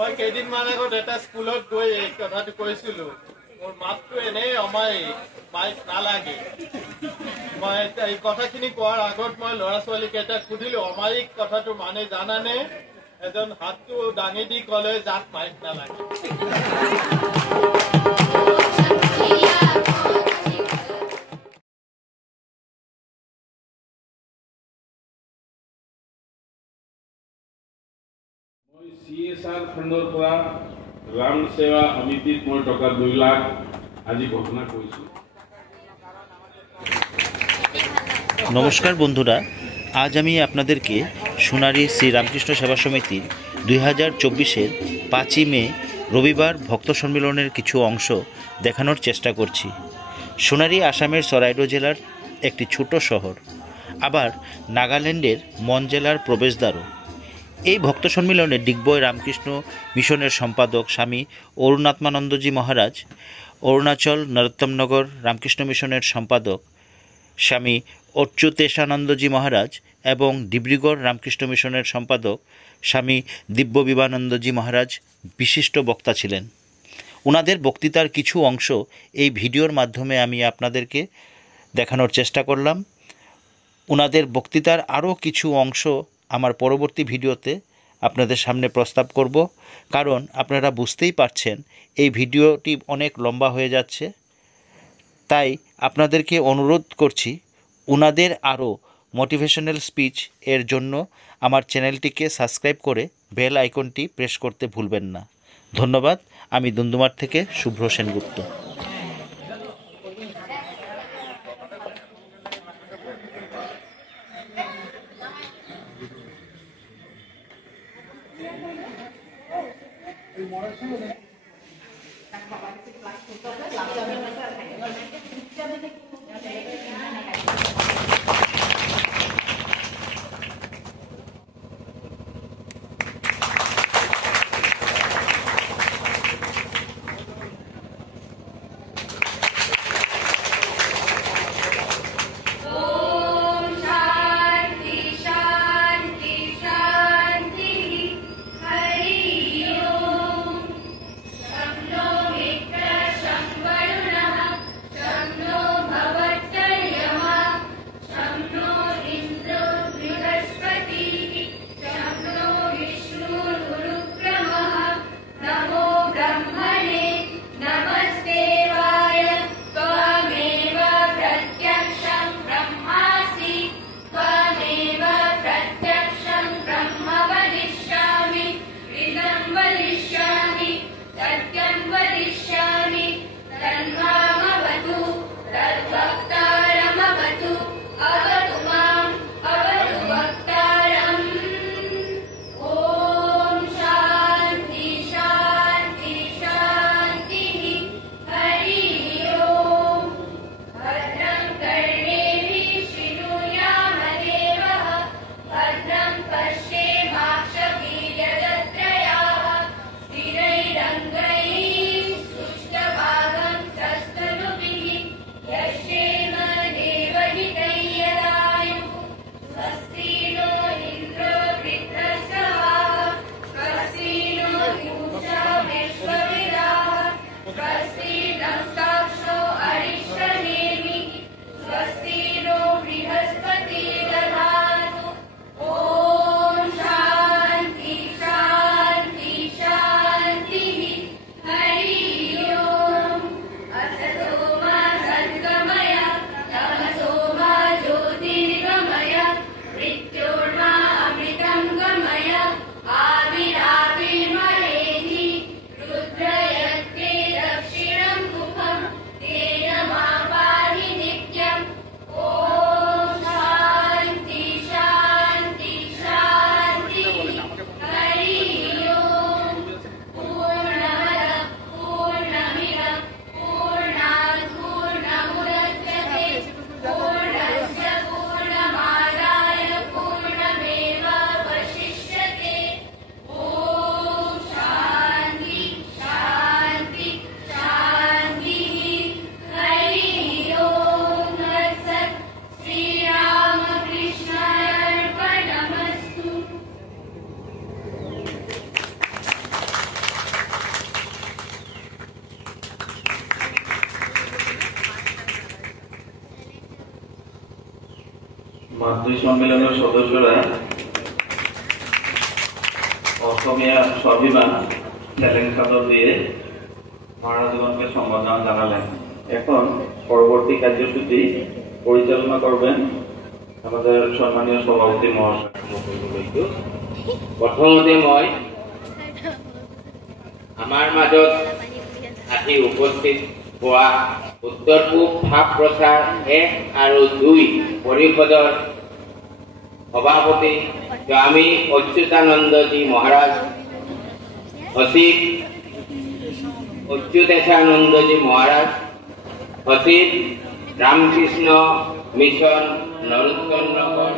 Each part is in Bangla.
মই কেইদিনমান আগত এটা স্কুলত গৈ এই কথাটো কৈছিলো, মোৰ মাতটো এনেই অমায়িক, মাইক নালাগে। মই এই কথাখিনি কোৱাৰ আগত মই ল'ৰা ছোৱালীকেইটাক সুধিলো, অমায়িক কথাটো মানে জানানে? এজন হাতটো দাঙি দি ক'লে, যাক মাইক নালাগে। CSR ফান্ডৰ পৰা ৰাম সেৱা সমিতিত মই টকা 2 লাখ আজি ঘোষণা কৰিছোঁ। নমস্কার বন্ধুরা, আজ আমি আপনাদেরকে সোনারী শ্রী রামকৃষ্ণ সেবা সমিতির 2024-এর 5ই মে রবিবার ভক্ত সম্মেলনের কিছু অংশ দেখানোর চেষ্টা করছি। সোনারী আসামের সরাইডো জেলার একটি ছোট শহর, আবার নাগাল্যান্ডের মন জেলার প্রবেশদ্বারও। এই ভক্ত সম্মেলনে ডিগবয় রামকৃষ্ণ মিশনের সম্পাদক স্বামী অরুণাত্মানন্দজি মহারাজ, অরুণাচল নরোত্তমনগর রামকৃষ্ণ মিশনের সম্পাদক স্বামী অচ্যুতেশানন্দজি মহারাজ এবং ডিব্রুগড় রামকৃষ্ণ মিশনের সম্পাদক স্বামী দিব্য বিবানন্দজি মহারাজ বিশিষ্ট বক্তা ছিলেন। ওনাদের বক্তৃতার কিছু অংশ এই ভিডিওর মাধ্যমে আমি আপনাদেরকে দেখানোর চেষ্টা করলাম। ওনাদের বক্তৃতার আরও কিছু অংশ আমার পরবর্তী ভিডিওতে আপনাদের সামনে প্রস্তাব করব, কারণ আপনারা বুঝতেই পারছেন এই ভিডিওটি অনেক লম্বা হয়ে যাচ্ছে। তাই আপনাদেরকে অনুরোধ করছি, ওনাদের আরও মোটিভেশনাল স্পিচ এর জন্য আমার চ্যানেলটিকে সাবস্ক্রাইব করে বেল আইকনটি প্রেস করতে ভুলবেন না। ধন্যবাদ। আমি দুন্দুমার থেকে শুভ্র সেনগুপ্ত। पश्येमाक्षवीर्यजत्रयाः स्थिरैरङ्गैः ওই সম্মেলনের সদস্যরা অসমীয়া স্বাভিমান চ্যালেঞ্জ খাদর দিয়ে মহারাজগণকে সম্বর্ধনা জানালেন। এখন পরবর্তী কার্যসূচি পরিচালনা করবেন আমাদের সম্মানীয় সভাপতি মহাশয়। প্ৰথমতে মই আমাৰ মাজত আহি উপস্থিত হোৱা উত্তৰ পূব ভাৱ প্ৰচাৰ 1 আৰু 2 পৰিষদৰ সভাপতি স্বামী অচ্যুতানন্দজী মহাৰাজ, সচিব অচ্যুতেশানন্দজী মহাৰাজ, সচিব ৰামকৃষ্ণ মিছন নৰোত্তম নগৰ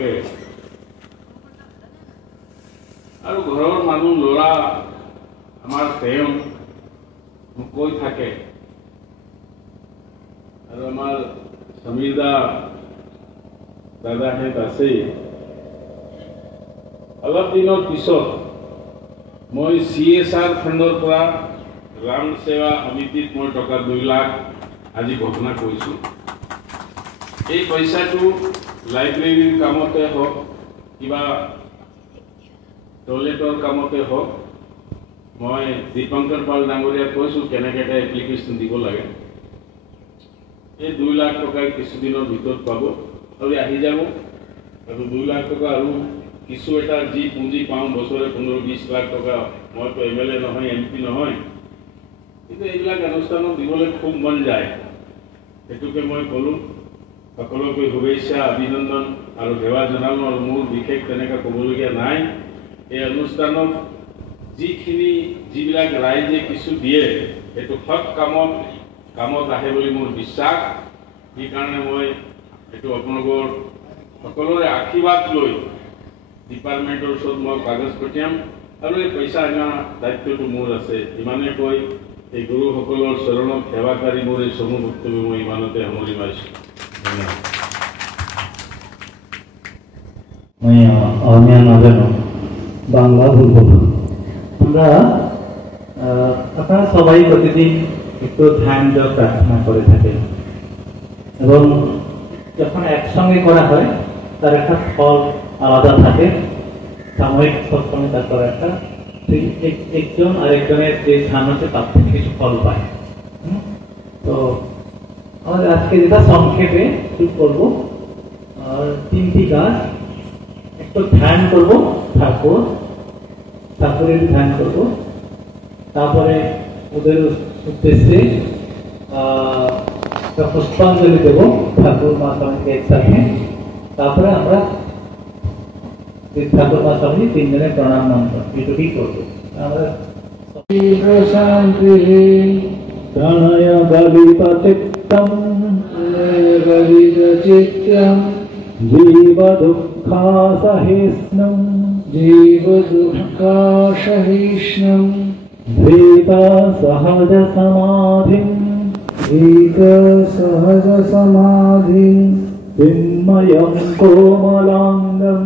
লাগে আৰু ঘৰৰ মানুহ ল'ৰা আমাৰ তেওঁ মোক কৈ থাকে আৰু আমাৰ সমীৰ দাদাহেঁত আছেই। অলপ দিনৰ পিছত মই CSR ফাণ্ডৰ পৰা ৰাম সেৱা সমিতিত মই টকা 2 লাখ আজি ঘোষণা কৰিছোঁ। এই পইচাটো লাইব্ৰেৰীৰ কামতে হওক, কিবা টয়লেটৰ কামতে হওক, মই দীপঙ্কৰ পাল ডাঙৰীয়াক কৈছোঁ কেনেকৈ এটা এপ্লিকেশ্যন দিব লাগে। এই 2 লাখ টকা কিছুদিনৰ ভিতৰত পাব আৰু আহি যাব। আৰু 2 লাখ টকা আৰু কিছু এটা যি পুঁজি পাওঁ বছৰে 15-20 লাখ টকা, মইতো MLA নহয়, MP নহয়, কিন্তু এইবিলাক অনুষ্ঠানত দিবলৈ খুব মন যায়। সেইটোকে মই ক'লোঁ, সকলোকে শুভেচ্ছা অভিনন্দন আৰু সেৱা জনালোঁ। আৰু মোৰ বিশেষ তেনেকৈ ক'বলগীয়া নাই। এই অনুষ্ঠানত যিবিলাক ৰাইজে কিছু দিয়ে সেইটো সৎ কামত আহে বুলি মোৰ বিশ্বাস। সেইকাৰণে মই এইটো আপোনালোকৰ সকলোৰে আশীৰ্বাদ লৈ ডিপাৰ্টমেণ্টৰ ওচৰত মই কাগজ পঠিয়াম আৰু এই পইচা অনা দায়িত্বটো মোৰ আছে। ইমানে কৈ এই গুৰুসকলৰ চৰণত সেৱাকাৰী মোৰ এই সমূহ বক্তব্য মই ইমানতে সামৰি মাৰিছোঁ। ধন্যবাদ। मैं অসমীয়া নাজানো, বাংলা বলবো না। আমরা আপনারা সবাই প্রতিদিন একটু ধ্যান জপ প্রার্থনা করে থাকেন এবং যখন একসঙ্গে করা হয় তার একটা ফল আলাদা থাকে। সাময়িক সৎসঙ্গে তারপর একটা একজন আরেকজনের যে ধ্যান হচ্ছে তার থেকে কিছু ফল পায়। তো আমাদের আজকে যেটা সংক্ষেপে শুরু করবো, আর 3টি কাজ। একটু ধ্যান করবো ঠাকুরের ধ্যান করবো, তারপরে ওদের উদ্দেশ্যে পুষ্পাঞ্জলি দেব ঠাকুর মা স্বামীকে একসাথে। তারপরে আমরা ঠাকুর মা স্বামী 3 জনের প্রণাম মন্ত্র এটুকুই করবো। আমরা শান্তি প্রাণায় গলিপতিক্তম গলিচিত্যম জীব দুঃখাসহিষ্ণুম ধৃত সহজ সমাধিম চিন্ময়ং কোমলাঙ্গম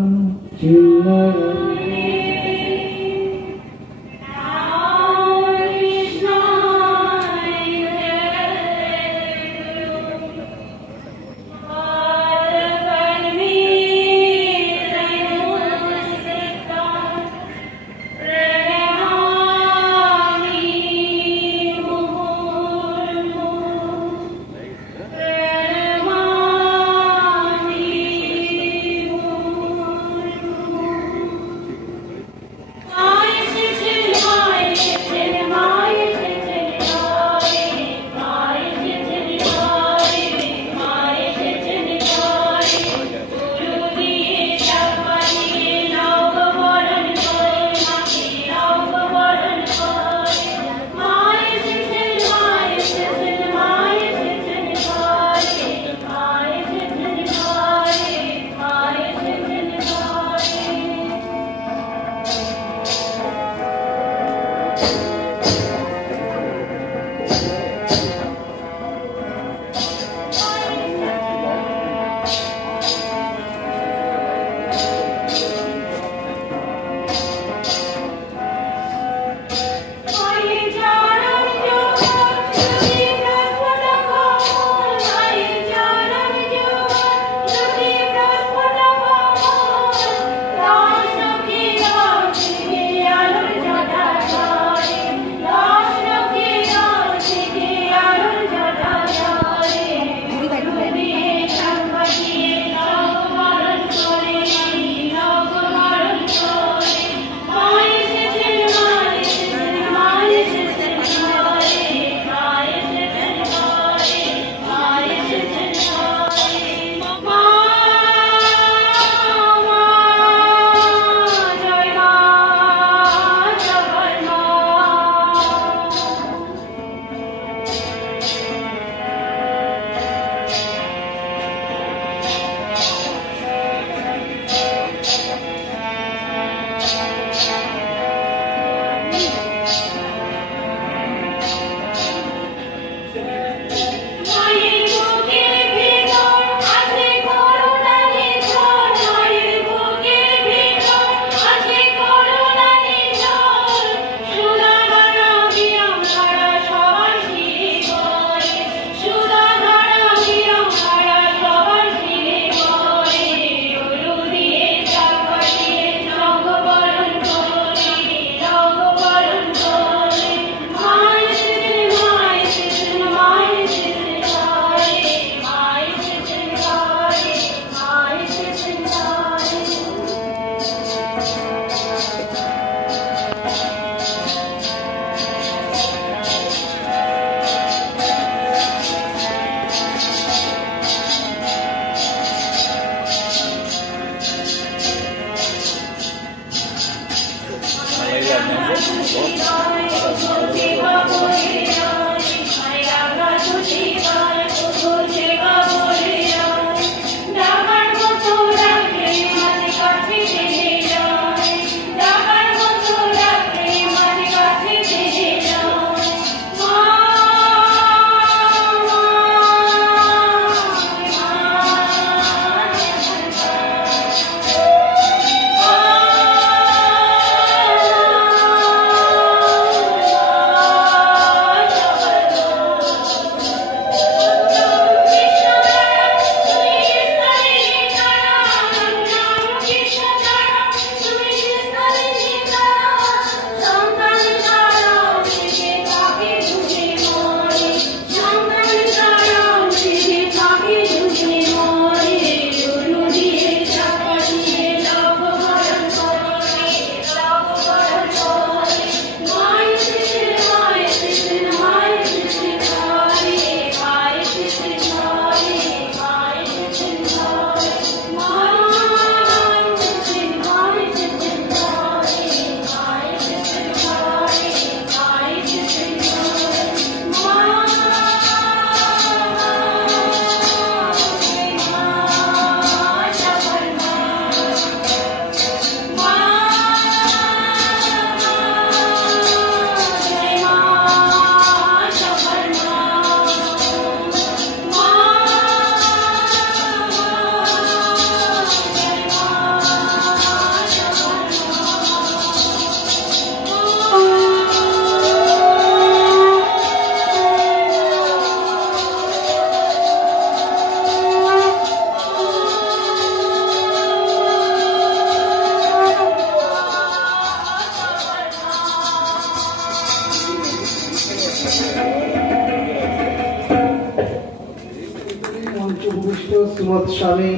শ্রীমৎ স্বামী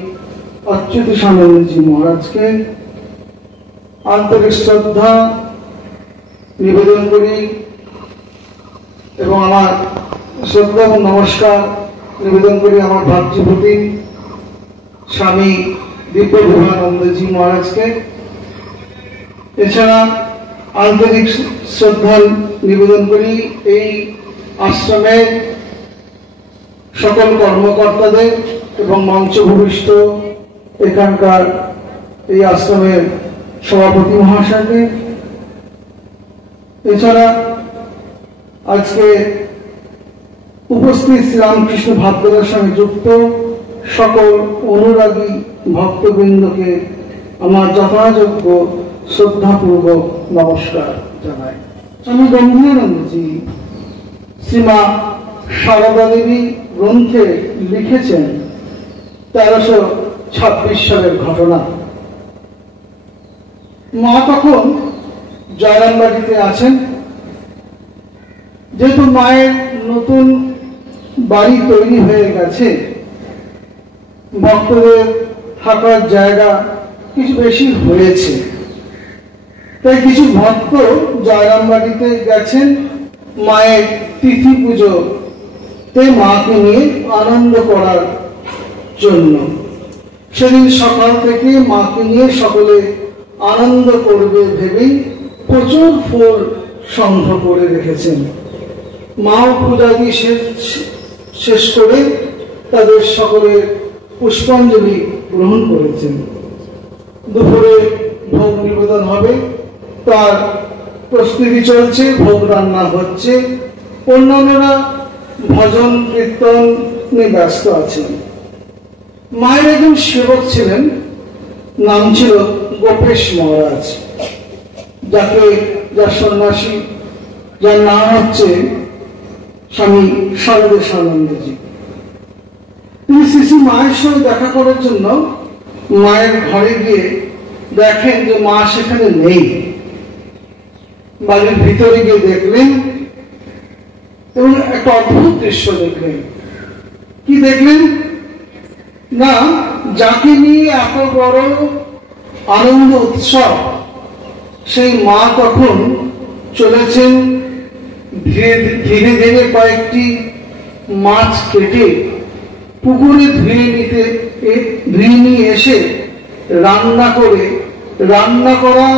অচ্যুতানন্দ জি মহারাজকে আন্তরিক শ্রদ্ধা নিবেদন করি এবং আমার শ্রদ্ধা এবং নমস্কার নিবেদন করি আমার ভাতৃপতি স্বামী দিব্যবিভানন্দ জি মহারাজকে। এছাড়া আন্তরিক শ্রদ্ধা নিবেদন করি এই আশ্রমের সকল কর্মকর্তাদের এবং মঞ্চ ভূমিষ্ঠ এখানকার এই আশ্রমের সভাপতি মহাশয়কে। এছাড়া আজকে উপস্থিত শ্রীরামকৃষ্ণ ভাবধারার সঙ্গে যুক্ত সকল অনুরাগী ভক্তবৃন্দকে আমার যথাযোগ্য শ্রদ্ধাপূর্বক নমস্কার জানাই। স্বামী গম্ভীরানন্দজি শ্রীমা সারদা দেবী গ্রন্থে লিখেছেন 1326 সালের ঘটনা। মা তখন জয়রামবাটিতে আছেন। যেহেতু মায়ের নতুন বাড়ি তৈরি হয়ে গেছে, ভক্তদের থাকার জায়গা কিছু বেশি হয়েছে, তাই কিছু ভক্ত জয়রামবাটিতে গেছেন মায়ের তিথি পুজোতে মাকে নিয়ে আনন্দ করার জন্য। সেদিন সকাল থেকে মাকে নিয়ে সকলে আনন্দ করবে ভেবেই প্রচুর ফুল সংগ্রহ করে রেখেছেন। মাও পূজা দিয়ে শেষ করে তাদের সকলের পুষ্পাঞ্জলি গ্রহণ করেছেন। দুপুরে ভোগ নিবেদন হবে, তার প্রস্তুতি চলছে, ভোগ রান্না হচ্ছে, অন্যান্যরা ভজন কীর্তন নিয়ে ব্যস্ত আছেন। মায়ের একজন সেবক ছিলেন, নাম ছিল গোপেশ মহারাজ, যার সন্ন্যাসী, যার নাম হচ্ছে স্বামী সর্বেশানন্দজি। তিনি শ্রী মায়ের সঙ্গে দেখা করার জন্য মায়ের ঘরে গিয়ে দেখেন যে মা সেখানে নেই। বাড়ির ভিতরে গিয়ে দেখলেন এবং একটা অদ্ভুত দৃশ্য দেখলেন। কি দেখলেন না, যাকে নিয়ে এত বড় আনন্দ উৎসব, সেই মা তখন চলেছেন ধীরে ধীরে কয়েকটি মাছ কেটে পুকুরে ধুয়ে নিয়ে এসে রান্না করা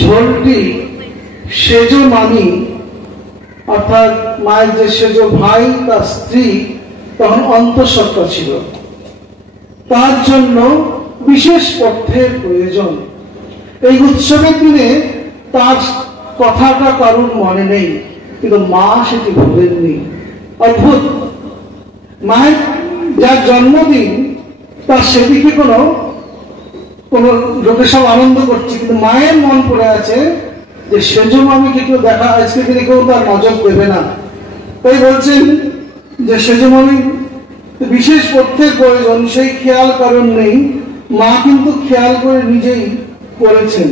ঝোলটি সেজ মামি অর্থাৎ মায়ের যে সেজ ভাই তার স্ত্রী তখন অন্তঃসত্ত্বা ছিল, তার জন্য বিশেষ অর্থের প্রয়োজন। এই উৎসবের দিনে তার কথাটা কারুর মনে নেই, কিন্তু মা সেটি ভুলেননি। অদ্ভুত, মায়ের যার জন্মদিন তার সেদিকে কোনো লোকে সব আনন্দ করছে, কিন্তু মায়ের মন পড়ে আছে যে সেজো মামিকে কেউ দেখা আজকে দিনে কেউ তার নজর দেবে না। তাই বলছেন যে সেজো মামি বিশেষ অর্থের প্রয়োজন, সেই খেয়াল কারণ নেই, মা কিন্তু খেয়াল করে নিজেই করেছেন।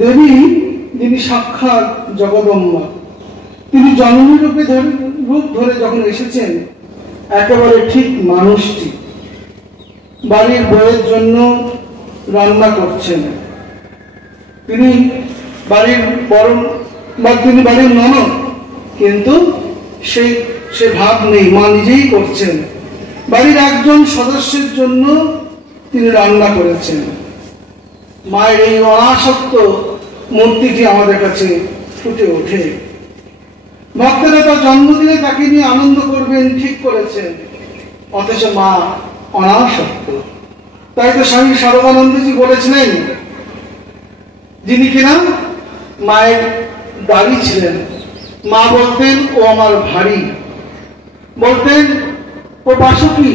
দেবী যিনি সাক্ষাৎ জগদম্বা, তিনি জন্মরূপে রূপ ধরে যখন এসেছেন একেবারে ঠিক মানুষটি। বাড়ির বউয়ের জন্য রান্না করছেন, তিনি বাড়ির বড় বা তিনি বাড়ির ননদ, কিন্তু সে ভাব নেই, মা নিজেই করছেন। বাড়ির একজন সদস্যের জন্য তিনি রান্না করেছেন। মায়ের এই অনাসক্ত মূর্তিটি আমাদের কাছে ফুটে ওঠে। ভক্তরা তার জন্মদিনে তাকে নিয়ে আনন্দ করবেন ঠিক করেছেন, অথচ মা অনাসক্ত। তাই তো স্বামী শারদানন্দজি বলেছিলেন, যিনি কিনা মায়ের দাড়ি ছিলেন, মা বলতেন ও আমার ভারী, বলতেন ও বাসুকি,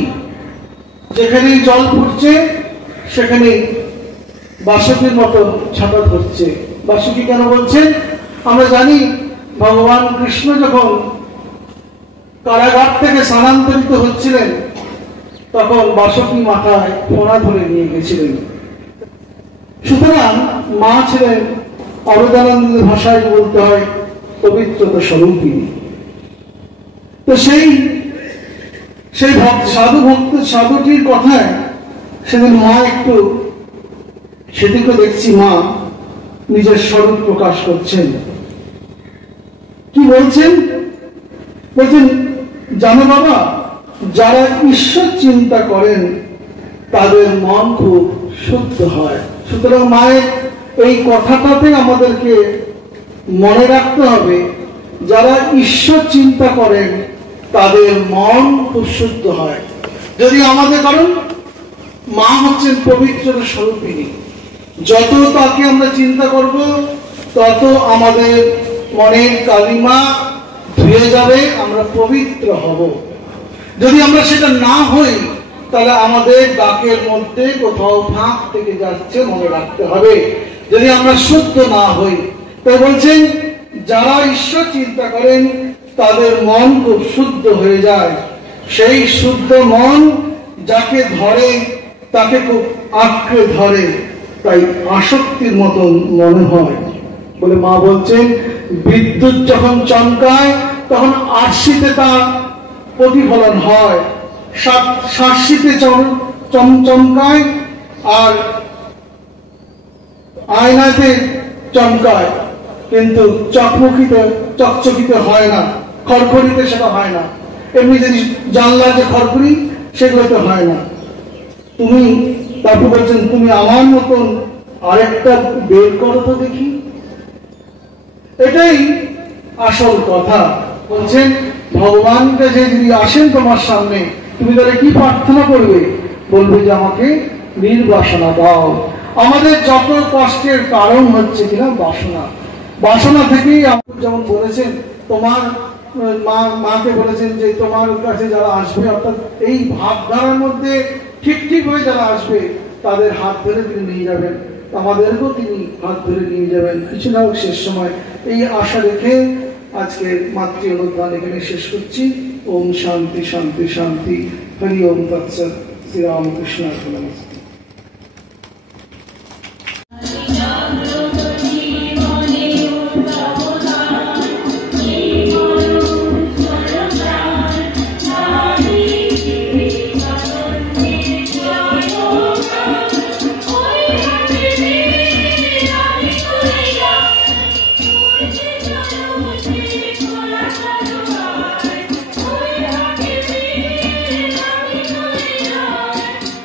যেখানেই জল ফুটছে সেখানেই বাসুকির মতো ছাতা ধরছে। বাসুকি কেন বলছেন? আমরা জানি ভগবান কৃষ্ণ যখন কারাগার থেকে স্থানান্তরিত হচ্ছিলেন তখন বাসুকি মাথায় ফোনা ধরে নিয়ে গেছিলেন। সুতরাং মা ছিলেন অবদানন্দের ভাষায় বলতে হয় পবিত্রতা স্বরূপিণী। তো সেই সাধুটির কথায় সেদিন মা একটু সেদিকে দেখছি মা নিজের স্বরূপ প্রকাশ করছেন। কি বলছেন? বলছেন, জানো বাবা, যারা ঈশ্বর চিন্তা করেন তাদের মন খুব শুদ্ধ হয়। সুতরাং মায়ের এই কথাটাতে আমাদেরকে মনে রাখতে হবে, যারা ঈশ্বর চিন্তা করেন তাদের মন খুব শুদ্ধ হয়। যদি আমাদের, কারণ মা হচ্ছেন পবিত্রতা স্বরূপিণী, যত তাকে আমরা চিন্তা করব তত আমাদের মনের কালিমা ধুয়ে যাবে, আমরা পবিত্র হব। যদি আমরা সেটা না হই তাহলে আমাদের ডাকের মধ্যে কোথাও ফাঁক থেকে যাচ্ছে, মনে রাখতে হবে। যদি আমরা শুদ্ধ না হই, তাই বলছেন যারা ঈশ্বর চিন্তা করেন তাদের মন খুব শুদ্ধ হয়ে যায়। সেই শুদ্ধ মন যাকে ধরে তাকে খুব আঁকড়ে ধরে, তাই আসক্তির মতন মনে হয় বলে মা বলছেন, বিদ্যুৎ যখন চমকায় তখন আরশিতে তার প্রতিফলন হয়, শার্শিতে চমকায় আর আয়নাতে চমকায়, কিন্তু চকচকিতে হয় না, খড়খড়িতে সেটা হয় না। এমনি যদি জানলা যে খড়খড়ি, সেগুলোতে হয় না। তুমি তারপর বলছেন, তুমি আমার মতন আরেকটা বের করো তো দেখি। এটাই আসল কথা। বলছেন ভগবানকে যে যদি আসেন তোমার সামনে, তুমি তাহলে কি প্রার্থনা করবে? বলবে যে আমাকে নির্বাসনা দাও। আমাদের যত কষ্টের কারণ হচ্ছে কিনা বাসনা, বাসনা থেকেই যেমন বলেছেন তোমার মাকে বলেছেন যে তোমার কাছে যারা আসবে, অর্থাৎ এই ভাবধারার মধ্যে ঠিক হয়ে যারা আসবে তাদের হাত ধরে তিনি নিয়ে যাবেন, আমাদেরকেও তিনি হাত ধরে নিয়ে যাবেন কিছু না হোক শেষ সময়। এই আশা রেখে আজকের মাতৃ অনুদান এখানে শেষ করছি। ওম শান্তি শান্তি শান্তি। হরি ওম তৎসৎ। শ্রীরামকৃষ্ণ নমস্কার।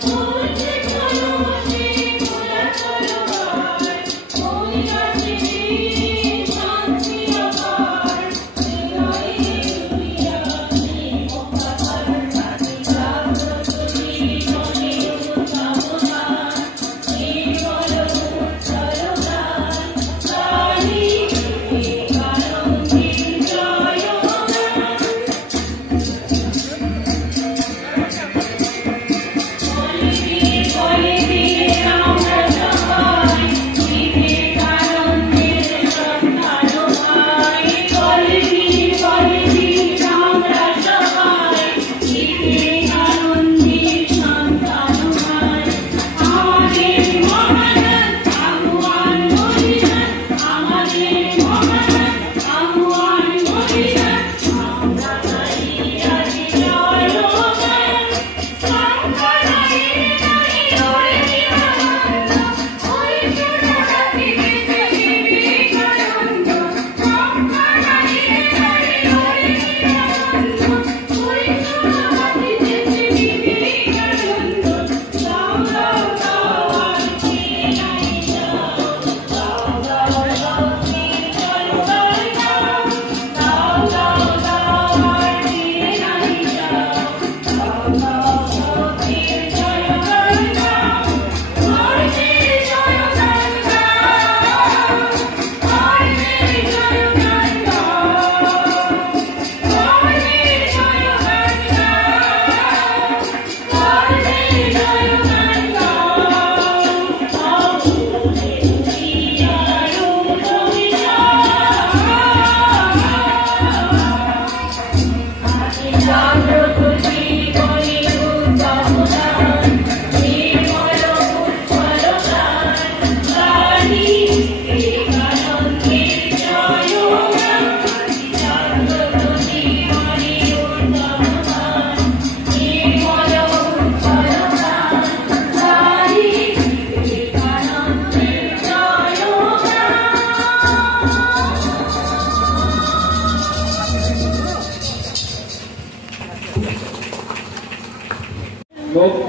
Oh,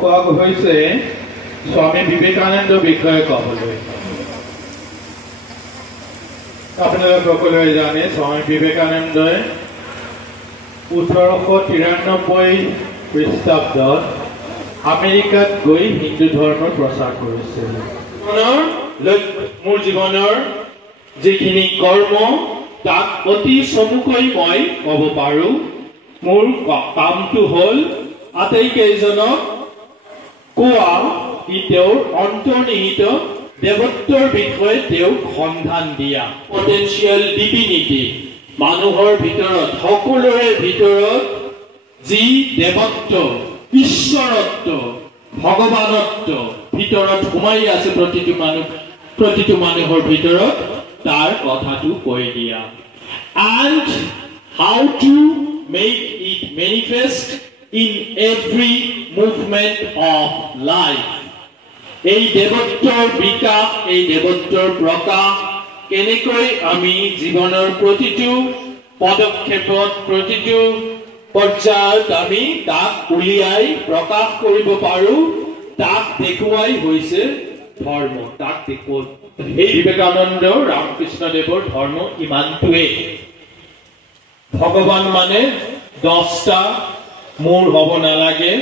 কোৱা হৈছে স্বামী বিবেকানন্দৰ বিষয়ে ক'বলৈ। আপোনালোক সকলোৱে জানে স্বামী বিবেকানন্দই 1893 খ্ৰীষ্টাব্দত আমেৰিকাত গৈ হিন্দু ধৰ্মৰ প্ৰচাৰ কৰিছিল। মোৰ জীৱনৰ যিখিনি কৰ্ম তাক অতি চমুকৈ মই ক'ব পাৰো। মোৰ কামটো হ'ল আটাইকেইজনক কোৱা তেওঁৰ অন্তৰ্নিহিত দেৱত্বৰ বিষয়ে তেওঁক সন্ধান দিয়া। পটেনচিয়েল ডিভিনিটি, মানুহৰ ভিতৰত সকলোৰে ভিতৰত যি দেৱত্ব, ঈশ্বৰত্ব, ভগৱানত্ব ভিতৰত সোমাই আছে প্ৰতিটো মানুহৰ ভিতৰত, তাৰ কথাটো কৈ দিয়া। And how to make it manifest in every movement of life. এই দেৱত্বৰ বিকাশ, এই দেৱত্বৰ প্ৰকাশ কেনেকৈ আমি জীৱনৰ প্ৰতিটো পদক্ষেপত, প্ৰতিটো পৰ্যায়ত আমি তাক উলিয়াই প্ৰকাশ কৰিব পাৰো, তাক দেখুৱাই হৈছে ধৰ্ম। তাক দেখুৱাই এই বিবেকানন্দ ৰামকৃষ্ণদেৱৰ ধৰ্ম ইমানটোৱেই। ভগৱান মানে 10টা মূৰ হ'ব নালাগে,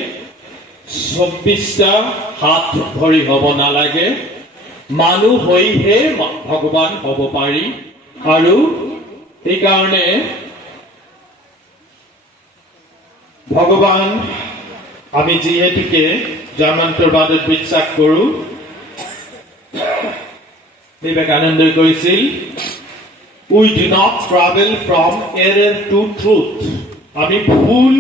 24টা হাত ভৰি হ'ব নালাগে, মানুহ হৈহে ভগৱান হ'ব পাৰি। আৰু সেইকাৰণে ভগৱান আমি যিহেতুকে জন্মান্তৰবাদত বিশ্বাস কৰো, বিবেকানন্দই কৈছিল we do not travel from error to truth. আমি ভুল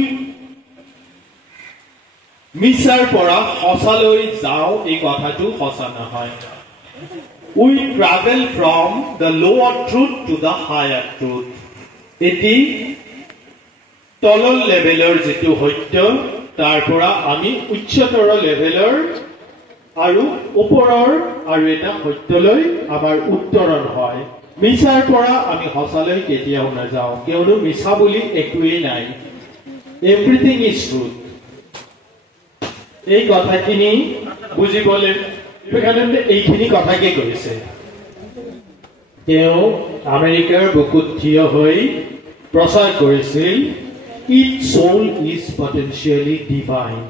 মিছাৰ পৰা সঁচালৈ যাওঁ, এই কথাটো সঁচা নহয়। We travel from the lower truth to the higher truth. এটি তলৰ লেভেলৰ যিটো সত্য, তাৰ পৰা আমি উচ্চতৰ লেভেলৰ আৰু ওপৰৰ আৰু এটা সত্যলৈ আমাৰ উত্তৰণ হয়। মিছাৰ পৰা আমি সঁচালৈ কেতিয়াও নাযাওঁ, কিয়নো মিছা বুলি একোৱেই নাই। Everything is truth. এই কথাখিনি বুজিবলৈ বিবেকানন্দে এইখিনি কথাকে কৈছে। তেওঁ আমেৰিকাৰ বুকুত থিয় হৈ প্ৰচাৰ কৰিছিল, each soul is potentially divine.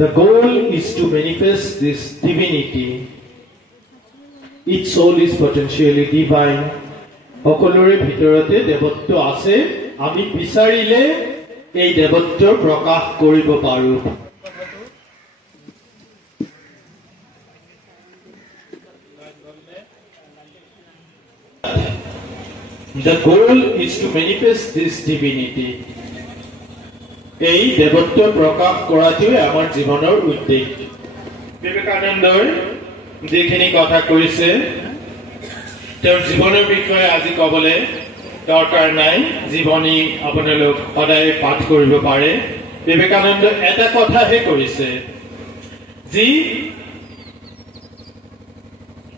The goal is to manifest this divinity. Each soul is potentially divine. সকলোৰে ভিতৰতে দেৱত্ব আছে, আমি বিচাৰিলে এই দেৱত্বৰ প্ৰকাশ কৰিব পাৰো। The goal is to manifest this divinity. এই দেৱত্ব প্ৰকাশ কৰাটোৱে আমাৰ জীৱনৰ উদ্দেশ্য। বিবেকানন্দৰ যিখিনি কথা কৈছে, তেওঁৰ জীৱনৰ বিষয়ে আজি ক'বলৈ দৰকাৰ নাই, জীৱনী আপোনালোক সদায় পাঠ কৰিব পাৰে। বিবেকানন্দ এটা কথাহে কৰিছে, যি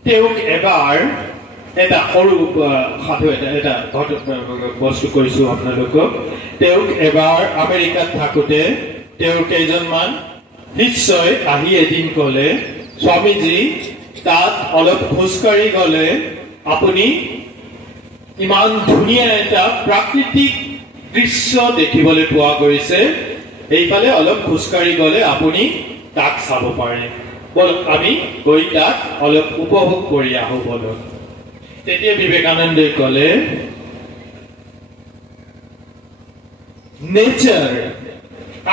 তেওঁক এবাৰ এটা সৰু সাধু এটা বস্তু কৈছো আপোনালোকক। তেওঁক এবাৰ আমেৰিকাত থাকোতে তেওঁৰ কেইজনমান নিশ্চয় আহি এদিন ক'লে, স্বামীজী তাত অলপ খোজকাঢ়ি গ'লে আপুনি ইমান ধুনীয়া এটা প্ৰাকৃতিক দৃশ্য দেখিবলৈ পোৱা গৈছে, এইফালে অলপ খোজকাঢ়ি গ'লে আপুনি তাক চাব পাৰে, বলক আমি গৈ তাক অলপ উপভোগ কৰি আহো বলক। তেতিয়া বিবেকানন্দই ক'লে, nature,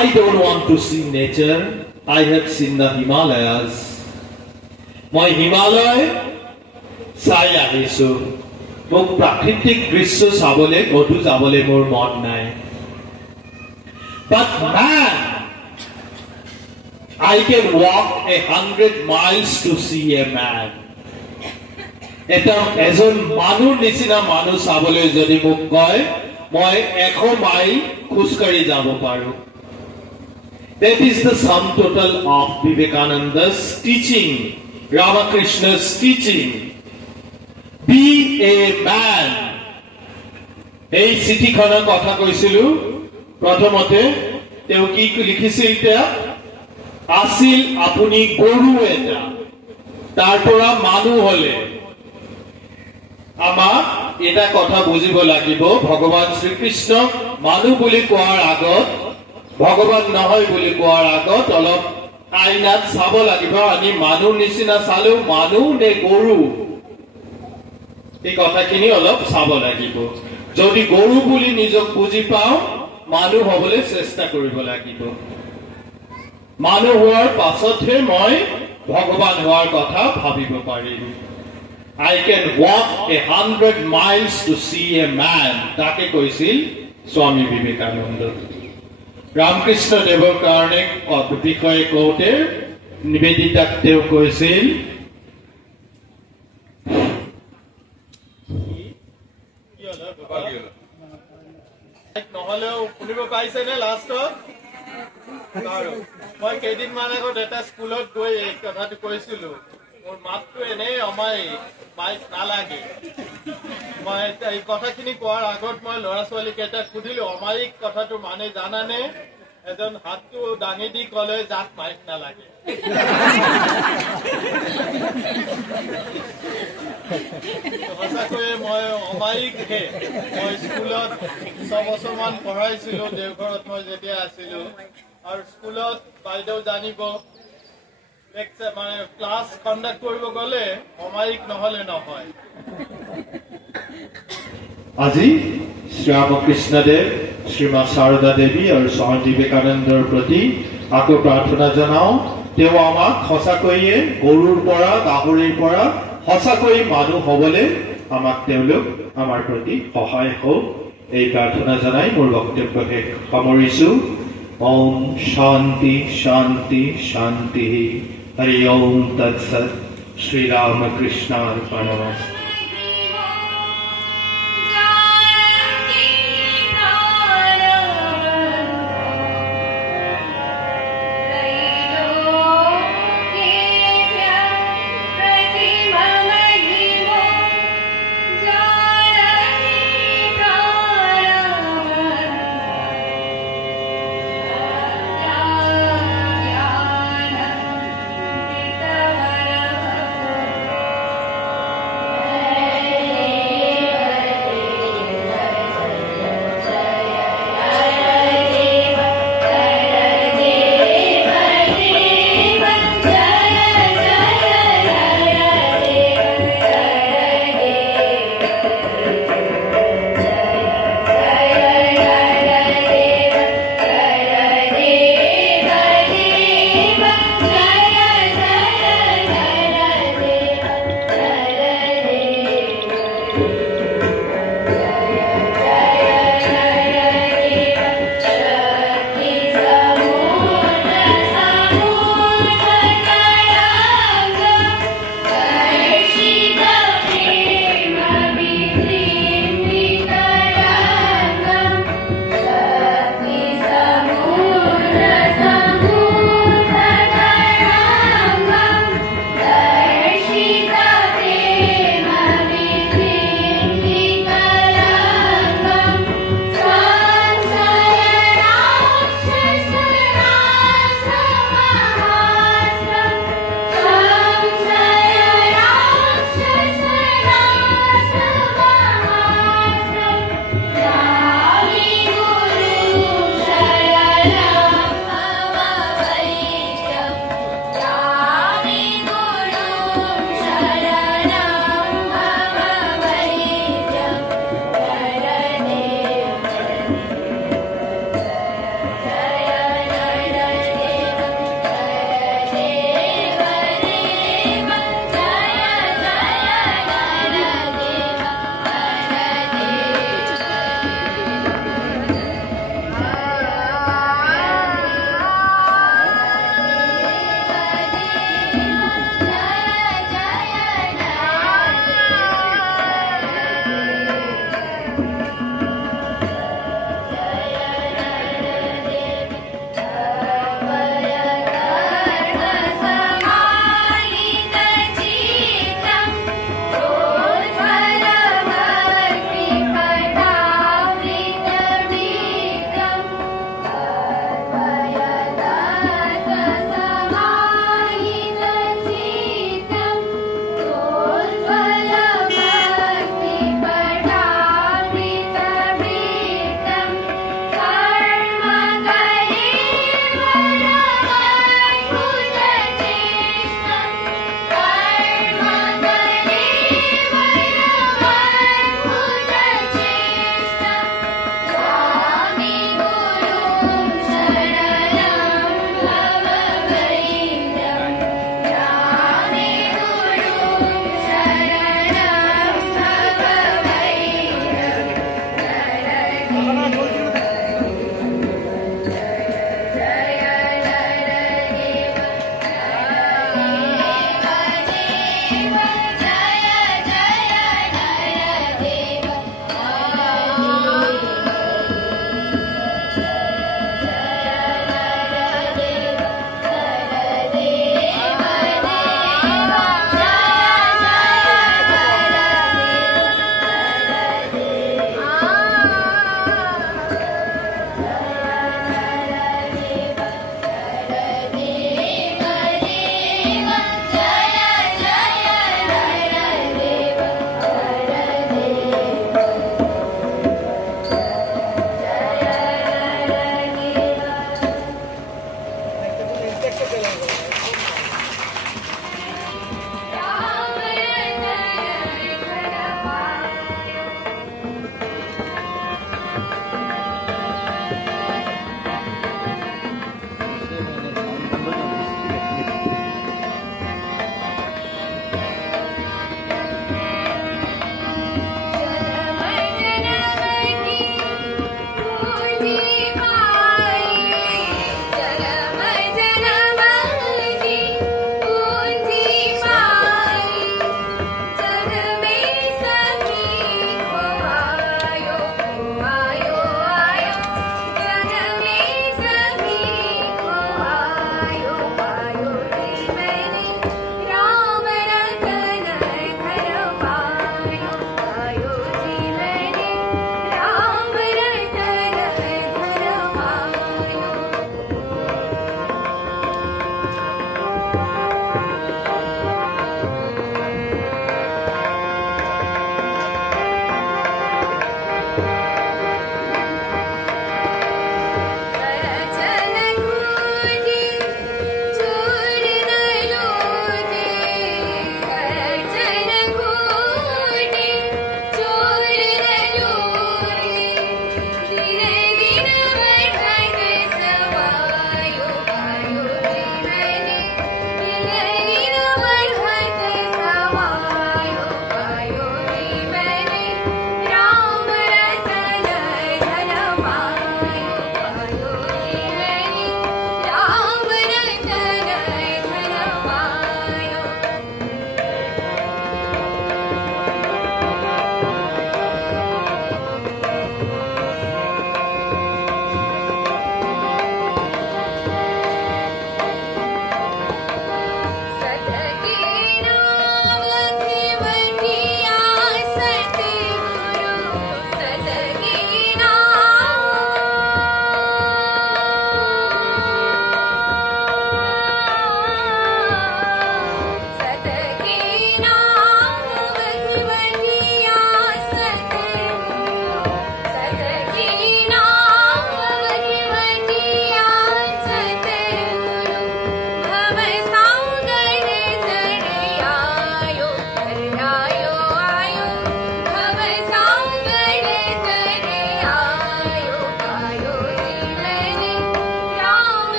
I don't want to see nature, I have seen the Himalayas. মই হিমালয় চাই আহিছো, মোক প্ৰাকৃতিক দৃশ্য চাবলৈ ক'তো যাবলৈ মোৰ মন নাই। But man, I can walk 100 miles to see a man. এজন মানুহ নিচিনা মানুহ চাবলৈ যদি মোক কয়, মই 100 মাইল খোজকাঢ়ি যাব পাৰো। That is the sum total of Vivekananda's teaching, Ramakrishna's teaching. Be a man. এই চিঠিখনৰ কথা কৈছিলো, প্ৰথমতে তেওঁ কি লিখিছিল, আছিল আপুনি গৰু এটা, তাৰ পৰা মানুহ হলে। আমাক এটা কথা বুজিব লাগিব, ভগৱান শ্ৰীকৃষ্ণক মানুহ বুলি কোৱাৰ আগত, ভগৱান নহয় বুলি কোৱাৰ আগত অলপ আইনাত চাব লাগিব। আমি মানুহ নিচিনা চালো, মানুহ নে গৰু, এই কথাখিনি অলপ চাব লাগিব। যদি গৰু বুলি নিজক বুজি পাওঁ, মানুহ হবলৈ চেষ্টা কৰিব লাগিব। মানুহ হোৱাৰ পাছতহে মই ভগৱান হোৱাৰ কথা ভাবিব পাৰিম। I can walk 100 miles to see a man, তাকে কৈছিল স্বামী বিবেকানন্দ। ৰামকৃষ্ণ দেৱৰ কাৰণে বিষয়ে কওঁতে নিবেদিতাক তেওঁ কৈছিল, নহলেও শুনিব পাৰিছেনে লাষ্টত? মই কেইদিনমান আগত এটা স্কুলত গৈ এই কথাটো কৈছিলো, মোৰ মাতটো এনেই অমায়িক, মাইক নালাগে। মই এই কথাখিনি কোৱাৰ আগত মই ল'ৰা ছোৱালী কেইটাক সুধিলো, অমায়িক কথাটো মানে জানানে? এজন হাতটো দাঙি দি কলে, যাক মাইক নালাগে। সঁচাকৈয়ে মই অমায়িকহে। মই স্কুলত 6 বছৰমান পঢ়াইছিলো দেওঘৰত মই যেতিয়া আছিলো, আৰু স্কুলত বাইদেউ জানিব, মানে ক্লাছ কণ্ডাক্ট কৰিব গলে অমায়িক নহলে নহয়। আজি শ্ৰীৰামকৃষ্ণদেৱ, শ্ৰীমা শাৰদা দেৱী আৰু স্বামী বিবেকানন্দৰ প্ৰতি আকৌ প্ৰাৰ্থনা জনাওঁ। তেওঁ আমাক সঁচাকৈয়ে গৰুৰ পৰা, গাহৰিৰ পৰা সঁচাকৈ মানুহ হবলৈ আমাক তেওঁলোক আমাৰ প্ৰতি সহায় হওক, এই প্ৰাৰ্থনা জনাই মোৰ বক্তব্য সামৰিছো। ওম শান্তি শান্তি শান্তি। হৰি ওম তৎসৎ। শ্ৰীৰামকৃষ্ণাৰ্পণমস্তু।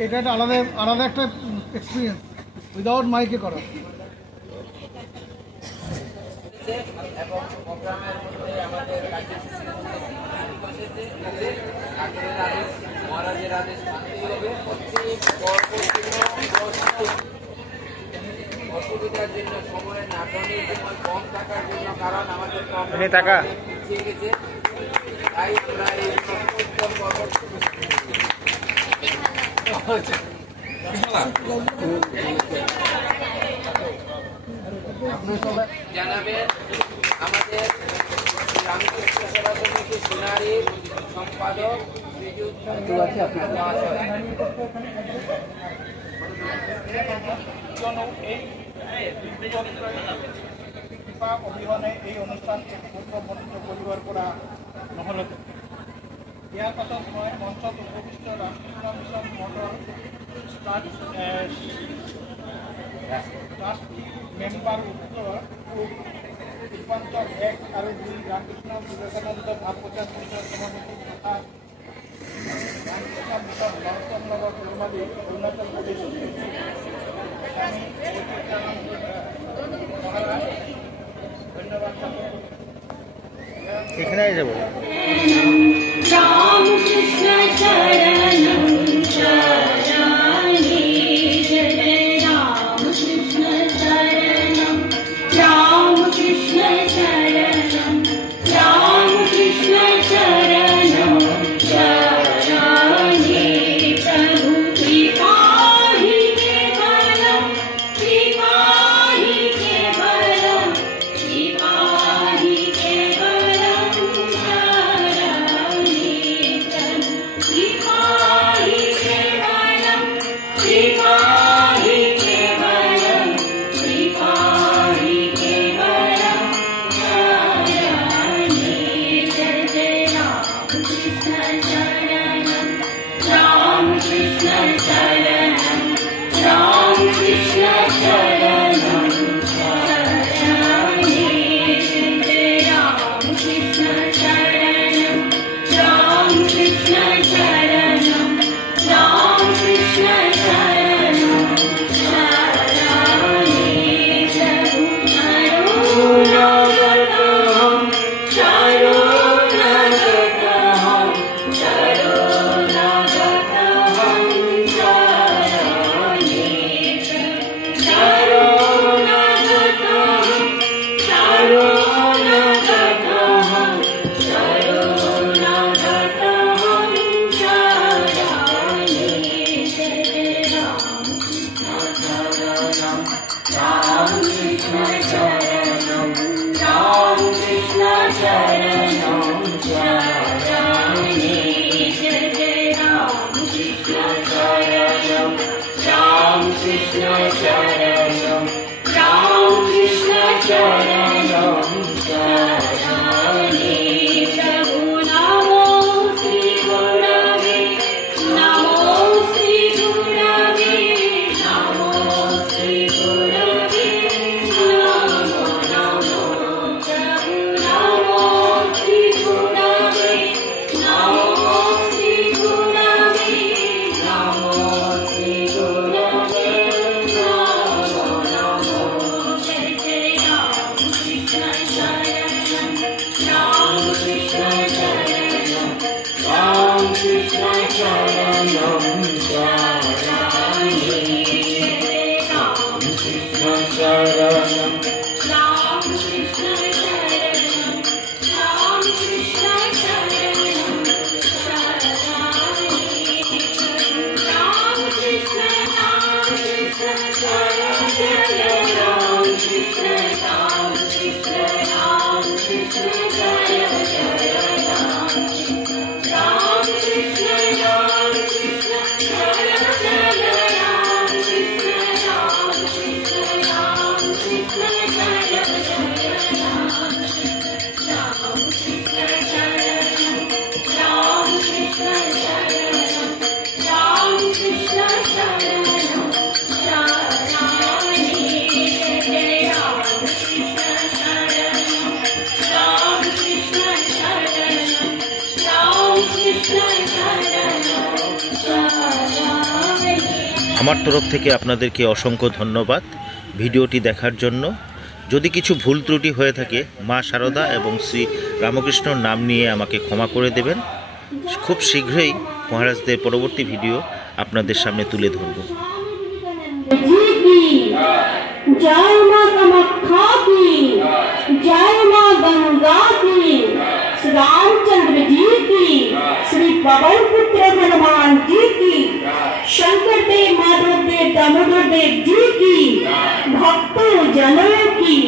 এটা একটা আলাদা একটা এক্সপিরিয়েন্স উইদাউট মাইকে করা। এবং প্রোগ্রামের মধ্যে আমাদের মহারাজের আদেশ মানতে হবে। অসুবিধার জন্য সময়ের নাটনের সময় কম থাকার জন্য, কারণ আমাদের টাকা পিছিয়ে গেছে, তাই আমরা এই জানাবেন আমাদের রামকৃষ্ণ সেবা সমিতি সোনারীর সম্পাদক শ্রীযুক্ত অবিহনে এই অনুষ্ঠানকে মন্ত্র পরিবার করা নহল। ইয়াৰ পাছত মই মঞ্চত উপবিষ্ট ৰামকৃষ্ণ মিছন মঠৰ ট্ৰাষ্টি মেম্বাৰ উত্তৰ পূৰ্বাঞ্চল 1 আৰু 2 ৰামকৃষ্ণ বিবেকানন্দ ভাৱ প্ৰচাৰ মঞ্চৰ সভাপতি তথা ৰামকৃষ্ণ মিছন নৰচন্দ্ৰ ফুলমালী অৰুণাচল প্ৰদেশ আমি মহারাজ ধন্যবাদ। এখানে যাব রাম কৃষ্ণ চরণম চরণে জয় রাম কৃষ্ণ চরণম রাম কৃষ্ণ চরণম রাম কৃষ্ণ চরণম চরণে প্রভু কৃপা হি কেবলম কৃপা হি কেবলম কৃপা হি কেবলম চরণে প্রভু কৃপা হি কেবলম কৃপা হি কেবলম কৃপা হি কেবলম চরণে জয় জয় রাম কৃষ্ণ চরণম রাম কৃষ্ণ চরণম রাম কৃষ্ণ চরণম চরণে জয় রাম কৃষ্ণ চরণম রাম কৃষ্ণ চরণম রাম কৃষ্ণ চরণম চরণে প্রভু চরণাগতহম চরণাগতহম চরণাগতহম চরণে চরণাগতহম চরণাগতহম চরণাগতহম চরণে জয় রাম কৃষ্ণ চরণম রাম কৃষ্ণ চরণম চরণে জয় রাম কৃষ্ণ চরণম রাম কৃষ্ণ চরণম রাম কৃষ্ণ চরণম চরণে প্রভু নমো শ্রী গুরবে নমো শ্রী গুরবে নমো শ্রী গুরবে নমো নমো প্রভু নমো শ্রী গুরবে নমো শ্রী গুরবে নমো শ্রী গুরবে নমো নমো জয় জয় রাম কৃষ্ণ চরণম রাম কৃষ্ণ চরণম রাম কৃষ্ণ চরণম চরণে রাম কৃষ্ণ চরণম রাম কৃষ্ণ চরণম রাম কৃষ্ণ চরণম চরণে রাম কৃষ্ণ চরণম রাম কৃষ্ণ রাম কৃষ্ণ রাম কৃষ্ণ জয় জয় রাম কৃষ্ণ রাম কৃষ্ণ রাম কৃষ্ণ আমার তরফ থেকে আপনাদেরকে অসংখ্য ধন্যবাদ ভিডিওটি দেখার জন্য। যদি কিছু ভুল ত্রুটি হয়ে থাকে মা শারদা এবং শ্রী রামকৃষ্ণর নাম নিয়ে আমাকে ক্ষমা করে দেবেন। খুব শীঘ্রই মহারাজদের পরবর্তী ভিডিও আপনাদের সামনে তুলে ধরব। जय मां कामाख्या की, जय मां गंगा की, श्री रामचंद्र जी की, श्री पवन पुत्र हनुमान जी की, शंकर देव, माधव देव, दामोदर देव जी की, भक्तों जनों की